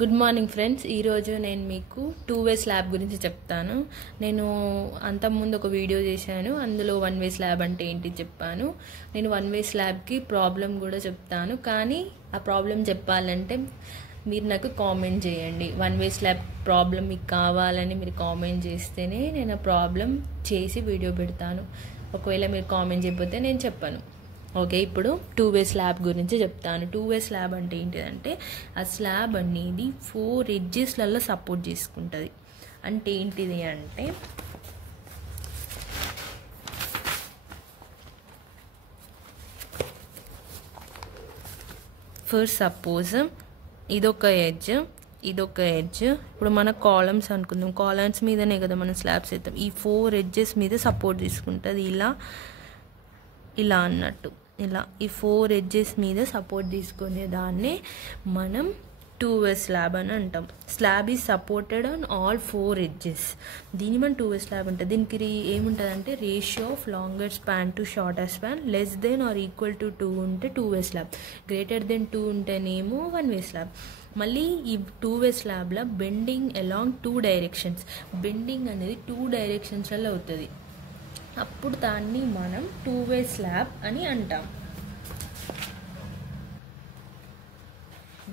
Good morning friends. ఈరోజు నేను మీకు 2-వే స్లాబ్ గురించి చెప్తాను. నేను అంతకుముందు ఒక వీడియో చేశాను, అందులో 1-వే స్లాబ్ అంటే ఏంటి చెప్పాను. నేను 1-వే స్లాబ్కి ప్రాబ్లం కూడా చెప్తాను, కానీ ఆ ప్రాబ్లం చెప్పాలంటే మీరు నాకు కామెంట్ చేయండి. 1-వే స్లాబ్ ప్రాబ్లం మీకు కావాలని మీరు కామెంట్ చేస్తేనే నేను ఆ ప్రాబ్లం చేసి వీడియో పెడతాను. ఒకవేళ మీరు కామెంట్ చేయకపోతే నేను చెప్పాను. ఓకే, ఇప్పుడు 2-వే స్లాబ్ గురించి చెప్తాను. 2-వే స్లాబ్ అంటే ఏంటిదంటే ఆ స్లాబ్ అనేది 4 ఎడ్జెస్లలో సపోర్ట్ చేసుకుంటుంది. అంటే ఏంటిది అంటే ఫస్ట్ సపోజ్ ఇదొక ఎడ్జ్, ఇదొక ఎడ్జ్. ఇప్పుడు మన కాలమ్స్ అనుకుందాం, కాలమ్స్ మీదనే కదా మనం స్లాబ్స్ వేస్తాం. ఈ 4 ఎడ్జెస్ మీద సపోర్ట్ తీసుకుంటుంది, ఇలా ఇలా అన్నట్టు. ఇలా ఈ 4 ఎడ్జెస్ మీద సపోర్ట్ తీసుకునే దాన్నే మనం 2-వే స్లాబ్ అని అంటాం. Slab is supported on all 4 edges. దీన్ని మనం 2-వే స్లాబ్ అంటాం. దీనికి ఏముంటుంది అంటే ratio of longer span to shorter span less than or equal to 2 ఉంటే 2-వే స్లాబ్, గ్రేటర్ దెన్ 2 ఉంటేనేమో 1-వే స్లాబ్. మళ్ళీ ఈ 2-వే స్లాబ్లో బెండింగ్ అలాంగ్ 2 డైరెక్షన్స్, బెండింగ్ అనేది 2 డైరెక్షన్స్లలో అవుతుంది. అప్పుడు దాన్ని మనం 2-వే స్లాబ్ అని అంటాం.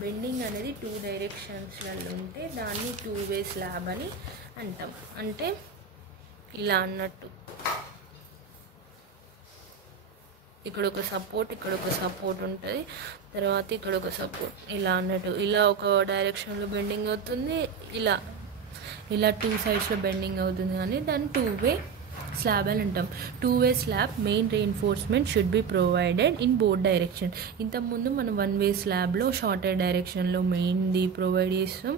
బెండింగ్ అనేది 2 డైరెక్షన్స్లలో ఉంటే దాన్ని 2-వే స్లాబ్ అని అంటాం. అంటే ఇలా అన్నట్టు, ఇక్కడ ఒక సపోర్ట్, ఇక్కడ ఒక సపోర్ట్ ఉంటుంది, తర్వాత ఇక్కడ ఒక సపోర్ట్, ఇలా అన్నట్టు. ఇలా ఒక డైరెక్షన్లో బెండింగ్ అవుతుంది, ఇలా ఇలా 2 సైడ్స్లో బెండింగ్ అవుతుంది, కానీ దాన్ని 2-వే స్లాబ్ అని అంటాం. 2-వే slab main reinforcement should be provided in both direction. ఇంతకుముందు మనం 1-వే స్లాబ్లో షార్టర్ డైరెక్షన్లో మెయిన్ది ప్రొవైడ్ చేస్తాం,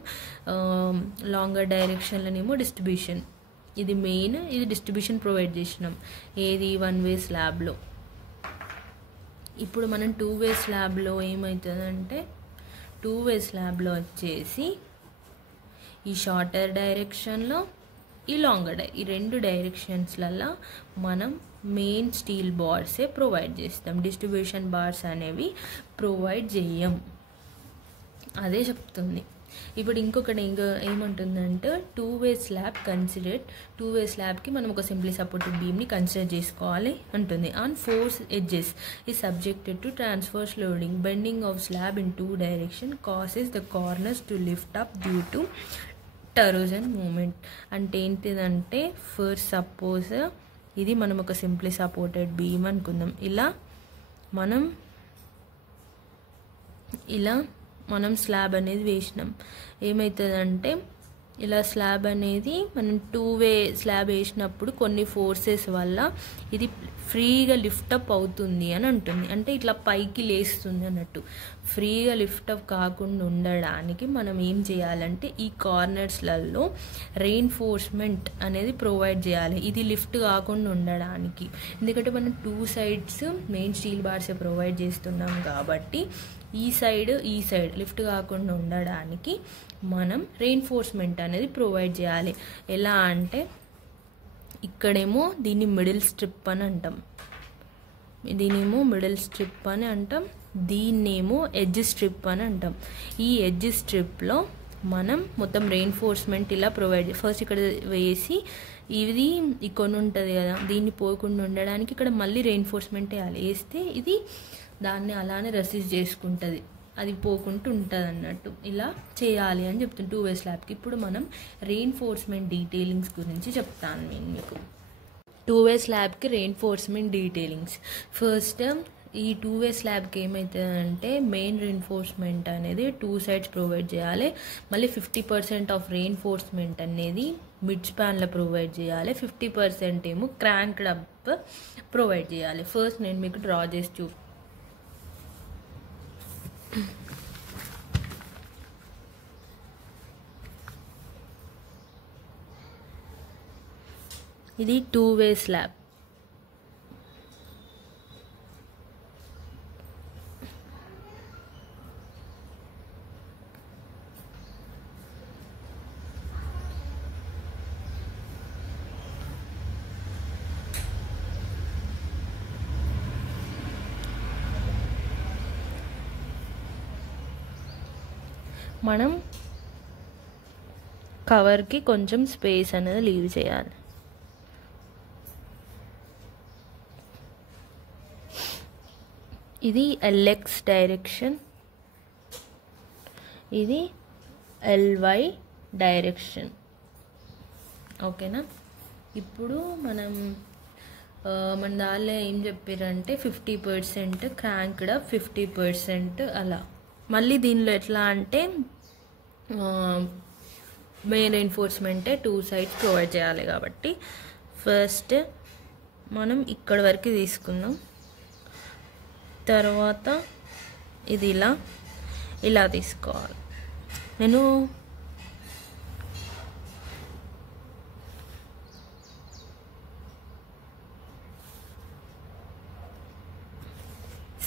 లాంగర్ డైరెక్షన్లోనేమో డిస్ట్రిబ్యూషన్. ఇది మెయిన్, ఇది డిస్ట్రిబ్యూషన్ ప్రొవైడ్ చేసినాం ఏది 1-వే స్లాబ్లో. ఇప్పుడు మనం 2-వే స్లాబ్లో ఏమవుతుందంటే 2-వే స్లాబ్లో వచ్చేసి ఈ షార్టర్ డైరెక్షన్లో, ఈ లాంగర్ ఈ 2 డైరెక్షన్స్లలో మనం మెయిన్ స్టీల్ బార్సే ప్రొవైడ్ చేస్తాం, డిస్ట్రిబ్యూషన్ బార్స్ అనేవి ప్రొవైడ్ చేయం. అదే చెప్తుంది. ఇప్పుడు ఇంకొకటి ఏమంటుందంటే 2-వే స్లాబ్ కన్సిడర్డ్, 2-వే స్లాబ్కి మనం ఒక సింప్లీ సపోర్టెడ్ బీమ్ని కన్సిడర్ చేసుకోవాలి అంటుంది. ఆన్ 4 ఎడ్జెస్ ఈ subjected to transfers loading, bending of slab in 2 direction causes the corners to lift up due to torsion moment. అంటే ఏంటిదంటే ఫస్ట్ సపోజ్ ఇది మనం ఒక సింప్లీ సపోర్టెడ్ బీమ్ అనుకుందాం. ఇలా మనం స్లాబ్ అనేది వేసినాం. ఏమవుతుందంటే ఇలా స్లాబ్ అనేది మనం 2-వే స్లాబ్ వేసినప్పుడు కొన్ని ఫోర్సెస్ వల్ల ఇది ఫ్రీగా లిఫ్టప్ అవుతుంది అని అంటుంది. అంటే ఇట్లా పైకి లేస్తుంది అన్నట్టు. ఫ్రీగా లిఫ్టప్ కాకుండా ఉండడానికి మనం ఏం చేయాలంటే ఈ కార్నర్స్లలో రెయిన్ఫోర్స్మెంట్ అనేది ప్రొవైడ్ చేయాలి, ఇది లిఫ్ట్ కాకుండా ఉండడానికి. ఎందుకంటే మనం 2 సైడ్స్ మెయిన్ స్టీల్ బార్సే ప్రొవైడ్ చేస్తున్నాం కాబట్టి ఈ సైడ్ లిఫ్ట్ కాకుండా ఉండడానికి మనం రెయిన్ఫోర్స్మెంట్ అనేది ప్రొవైడ్ చేయాలి. ఎలా అంటే ఇక్కడేమో దీన్ని మిడిల్ స్ట్రిప్ అని అంటాం, దీనేమో మిడిల్ స్ట్రిప్ అని అంటాం, దీన్నేమో ఎడ్జ్ స్ట్రిప్ అని అంటాం. ఈ ఎడ్జ్ స్ట్రిప్లో మనం మొత్తం రెయిన్ఫోర్స్మెంట్ ఇలా ప్రొవైడ్ ఫస్ట్ ఇక్కడ వేసి ఇది ఇక్కడ ఉంటుంది కదా, దీన్ని పోకుండా ఉండడానికి ఇక్కడ మళ్ళీ రెయిన్ఫోర్స్మెంట్ వేస్తే ఇది దాన్ని అలానే రెసిస్ట్ చేసుకుంటుంది, అది పోకుండా ఉంటుంది అన్నట్టు. ఇలా చేయాలి అని చెప్తుంది 2-వే స్లాబ్కి. ఇప్పుడు మనం రెయిన్ఫోర్స్మెంట్ డీటెయిలింగ్స్ గురించి చెప్తాను నేను మీకు. 2-వే స్లాబ్కి రెయిన్ఫోర్స్మెంట్ డీటెయిలింగ్స్. ఫస్ట్ ఈ 2-వే స్లాబ్కి ఏమవుతుందంటే మెయిన్ రెయిన్ఫోర్స్మెంట్ అనేది 2 సైడ్స్ ప్రొవైడ్ చేయాలి. మళ్ళీ 50% ఆఫ్ రెయిన్ఫోర్స్మెంట్ అనేది మిడ్ స్పాన్లో ప్రొవైడ్ చేయాలి, 50% ఏమో క్రాంక్డ్ అప్ ప్రొవైడ్ చేయాలి. ఫస్ట్ నేను మీకు డ్రా చేసి ఇది 2-వే స్లాబ్. మనం కవర్కి కొంచెం స్పేస్ అనేది లీవ్ చేయాలి. ఇది ఎల్ఎక్స్ డైరెక్షన్, ఇది ఎల్వై డైరెక్షన్. ఓకేనా. ఇప్పుడు మన దానిలో ఏం చెప్పారంటే 50% క్రాంక్డ్ అప్, 50% అలా. మళ్ళీ దీనిలో ఎట్లా అంటే మెయిన్ రెయిన్ఫోర్స్మెంటే 2 సైడ్స్ ప్రొవైడ్ చేయాలి కాబట్టి ఫస్ట్ మనం ఇక్కడ వరకు తీసుకుందాం. తర్వాత ఇది ఇలా తీసుకోవాలి. నేను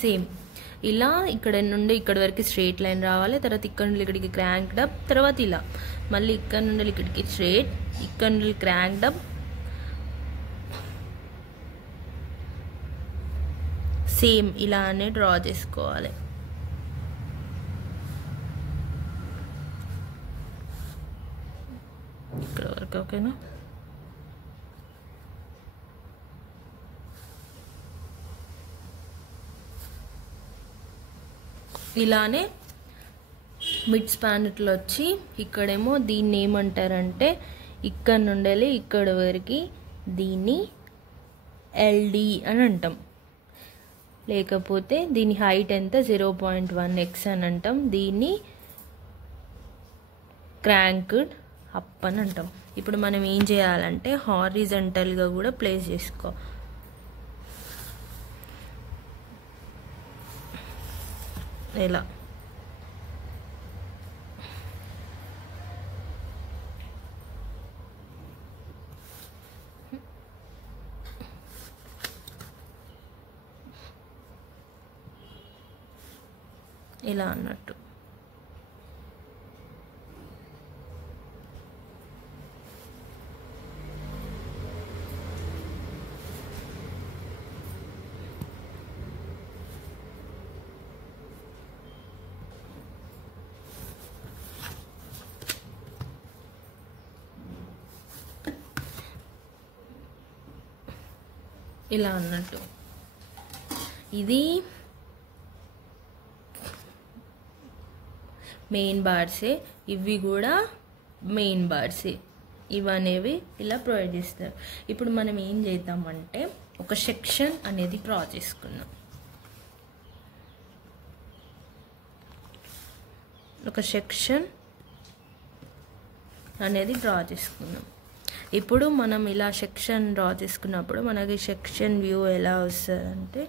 సేమ్ ఇలా ఇక్కడ నుండి ఇక్కడ వరకు స్ట్రైట్ లైన్ రావాలి. తర్వాత ఇక్కడ నుండి ఇక్కడికి క్రాంక్డ్ అప్, తర్వాత ఇలా మళ్ళీ ఇక్కడ నుండి ఇక్కడికి స్ట్రైట్, ఇక్కడ నుండి క్రాంక్డ్ అప్, సేమ్ ఇలానే డ్రా చేసుకోవాలి. ఇక్కడ వరకు. ఓకేనా. ఇలానే మిడ్ స్పాన్ ఇట్లా వచ్చి ఇక్కడేమో దీన్ని ఏమంటారంటే ఇక్కడ నుండి ఇక్కడ వరకు దీన్ని ఎల్డి అని అంటాం. లేకపోతే దీని హైట్ ఎంత 0.1x అని అంటాం. దీన్ని క్రాంక్డ్ అప్ అని అంటాం. ఇప్పుడు మనం ఏం చేయాలంటే హారిజంటల్గా కూడా ప్లేస్ చేసుకో. ఇలా ఇలా అన్నట్టు. ఇలా అన్నట్టు. ఇది మెయిన్ బార్సే, ఇవి కూడా మెయిన్ బార్సే. ఇవనేవి ఇలా ప్రొవైడ్ చేస్తారు. ఇప్పుడు మనం ఏం చేద్దామంటే ఒక సెక్షన్ అనేది డ్రా చేసుకుందాం. ఒక సెక్షన్ అనేది డ్రా చేసుకుందాం. ఇప్పుడు మనం ఇలా సెక్షన్ డ్రా చేసుకున్నప్పుడు మనకి సెక్షన్ వ్యూ ఎలా వస్తుందంటే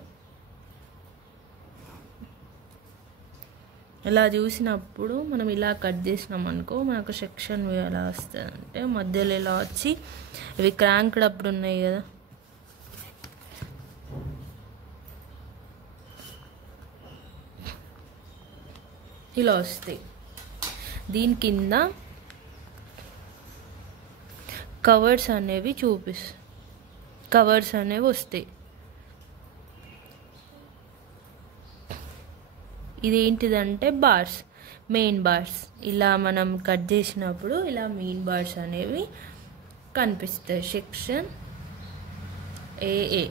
ఇలా చూసినప్పుడు మనం ఇలా కట్ చేసినాం అనుకో మనకు సెక్షన్ వ్యూ ఎలా వస్తుందంటే మధ్యలో ఇలా వచ్చి ఇవి క్రాంక్డ్ అప్పుడు ఉన్నాయి కదా, ఇలా వస్తాయి. దీని కింద కవర్స్ అనేవి కవర్స్ అనేవి వస్తాయి. ఇదేంటిదంటే బార్స్, మెయిన్ బార్స్. ఇలా మనం కట్ చేసినప్పుడు ఇలా మెయిన్ బార్స్ అనేవి కనిపిస్తాయి. సెక్షన్ ఏఏ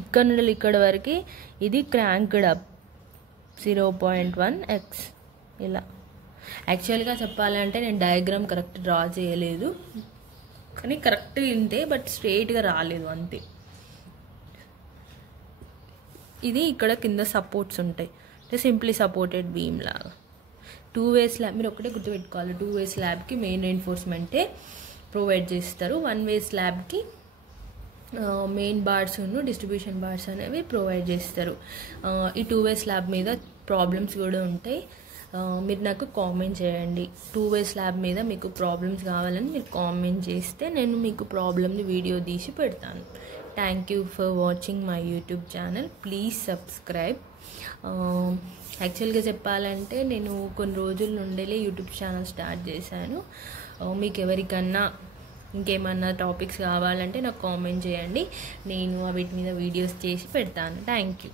ఇక్కడ నుండి ఇక్కడ వరకు ఇది క్రాంక్డ్ అప్ 0.1x. ఇలా యాక్చువల్గా చెప్పాలంటే నేను డయాగ్రామ్ కరెక్ట్ డ్రా చేయలేదు, కానీ కరెక్ట్ ఇంతే, బట్ స్ట్రైట్గా రాలేదు అంతే. ఇది ఇక్కడ కింద సపోర్ట్స్ ఉంటాయి, అంటే సింప్లీ సపోర్టెడ్ బీమ్ లాగా. 2 వే స్లాబ్ మీరు ఒకటే గుర్తుపెట్టుకోవాలి, 2 వే స్లాబ్కి మెయిన్ రెయిన్ఫోర్స్మెంటే ప్రొవైడ్ చేస్తారు. 1 వే స్లాబ్కి మెయిన్ బార్స్ డిస్ట్రిబ్యూషన్ బార్స్ అనేవి ప్రొవైడ్ చేస్తారు. ఈ 2 వే స్లాబ్ మీద ప్రాబ్లమ్స్ కూడా ఉంటాయి. మీరు నాకు కామెంట్ చేయండి. 2 వే స్లాబ్ మీద మీకు ప్రాబ్లమ్స్ కావాలని మీరు కామెంట్ చేస్తే నేను మీకు ప్రాబ్లమ్ని వీడియో తీసి పెడతాను. Thank you for watching my YouTube channel. Please subscribe. యాక్చువల్గా చెప్పాలంటే నేను కొన్ని రోజుల నుండే యూట్యూబ్ ఛానల్ స్టార్ట్ చేశాను. మీకు ఎవరికన్నా ఇంకేమన్నా టాపిక్స్ కావాలంటే నాకు కామెంట్ చేయండి, నేను వీటి మీద వీడియోస్ చేసి పెడతాను. Thank you.